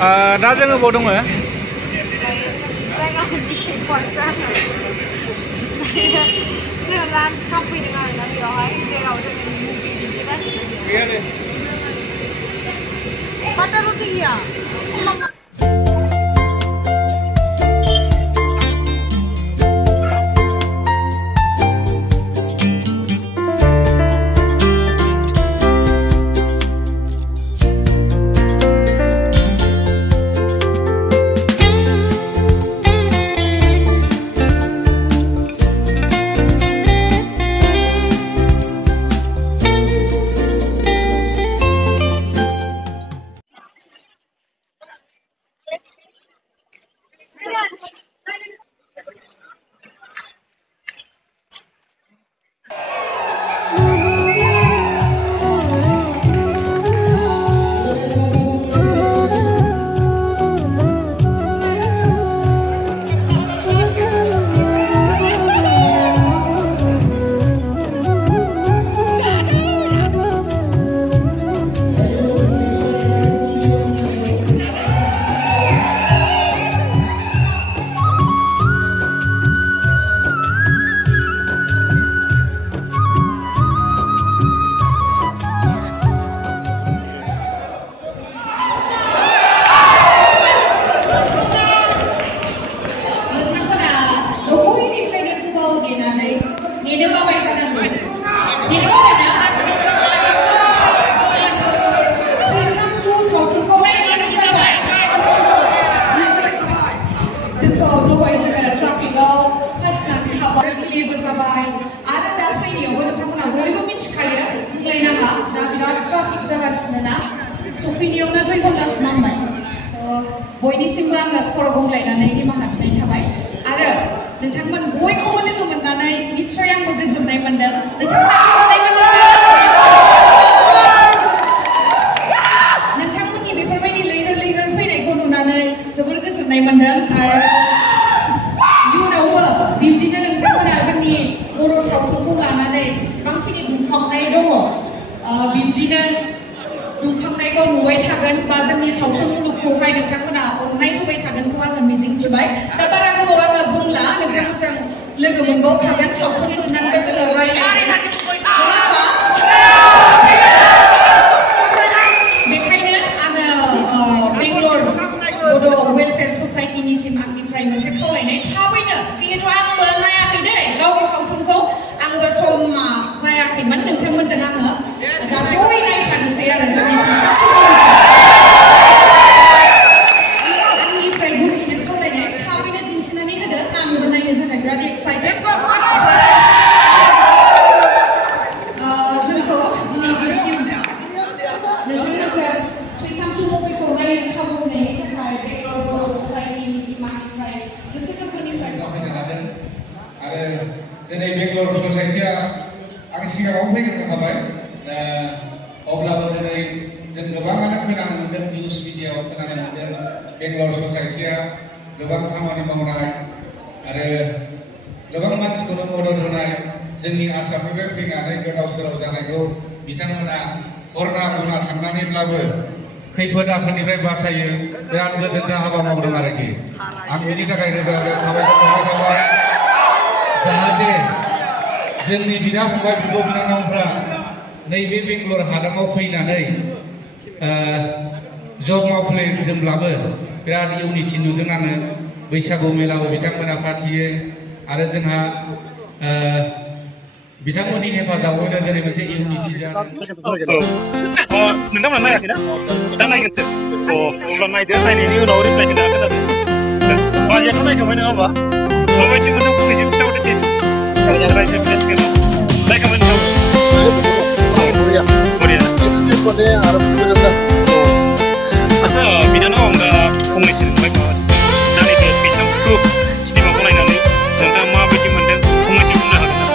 दा जोङो बाव दङ? जायगाखौ मिथिख'वासै आङो। जोङो लान्च खालामफैदों आरोना बेयावहाय जेराव जोङो मुभि दिन्थिगासिनो। बाटार रुटि गैया? बयनिसिमबो आङो खर' गंग्लायनानै निमाहा बिनाय थाबाय आरो नोंथांमोन बयखौबो लोगो मोननानै निस्सय आंबो गोजोननाय मोनदों। नोंथांमोननि बेफोरबायदि लैहोर लैहोर फैनायखौ नुनानै जोबोर गोजोननाय मोनदों आरो इयुनावबो बिब्दिनो नोंथांमोना जोंनि बर' सावथुनखौ लानानै जेसेबांखिनि दुंखांनाय दङ बिब्दिनो दुंखांनायखौ नुबाय थागोन बा जोंनि सावथुन मुलुगखौहाय नोंथांमोना अननाय होबाय थागोनखौ आङो मिजिंथिबाय। दा बारा गोबाव आङो बुंला, नोंथांमोनजों लोगो मोनबावखागोन सावथुन जोबनानैबो जोङो रायज्लायगोन नङा होमबा? बेखायनो आङो बेंगलर बड' वेलफेयार ससाइटिनिसिम आंनिफ्राय मोनसे खावलायनाय थाबैनो, जिहेतु आंबो नायाखै दै गावनि सावथुनखौ, आंबो समा जायाखैमोन नोंथांमोनजों आङो दा जयै नायफानोसै आरो जोंनि आंनिफ्राय गुरैनो खावलायनाय थाबैनो दिन्थिनानै होदो, आंबो नायनो थाखाय बिराद एक्साइटेड। जोंखौ दिनै बेसिम नोंथांमोनजों थैसाम मुभिखौ नायनो खाबु होनायनि थाखाय बेंगलर बर' ससाइटिनिसिम आंनिफ्राय गोसो गोरबोनिफ्राय साबायखर लादों। आरो दिनै बेंगलर ससाइटिया आं सिगाङाव फैग्रोखाबाय, अब्लाबो दिनै जों गोबाङानो खोनानो मोन्दों, निउस मिडियायाव खोनानो मोन्दों बेंगलर ससाइटिया गोबां खामानि मावनाय आरो गोबां मानसिखौनो मदद होनाय, जोंनि आसामनिफ्राय फैनानै गोदाव सोराव जानायखौ बिथांमोना हरना गुना थांनानैब्लाबो खैफोद आफोदनिफ्राय बासायो, बिराद गोजोनथाव हाबा मावदों आरोखि। आं बेनि थाखाय रोजा रोजा साबायखर बावनाय थाबाय, जाहाथे जोंनि बिदा फंबाय बिब' बिनानावफ्रा नैबे बेंगलर हादामाव फैनानै जब मावफैदोंब्लाबो बिराद इउनिटि नुदों आङो। बैसागु मेलाबो बिथांमोना फाथियो आरो जोंहा बिथांमोननि हेफाजाबावनो दिनै मोनसे इउनिटि जादों। नोंथांमोना नायाखैना? दा नायगोनसो? अब्ला नायदो, नायनायनि उनाव रिप्लाइ होनो हागोन आरो। बाजियाथ' नायखांबाय नङा होमबा? माबायदि मोनदों फंनैसो खिन्थाहरदो दे। नायखांबाय नोंथां? आच्छा बिनानाव, आं दा फंनैसो नुबाय माबा दा नैबे बिथांखौ सिनेमाखौ नायनानै नोंथाङा माबायदि मोनदों फंनैसो बुंनो हागोन नामा?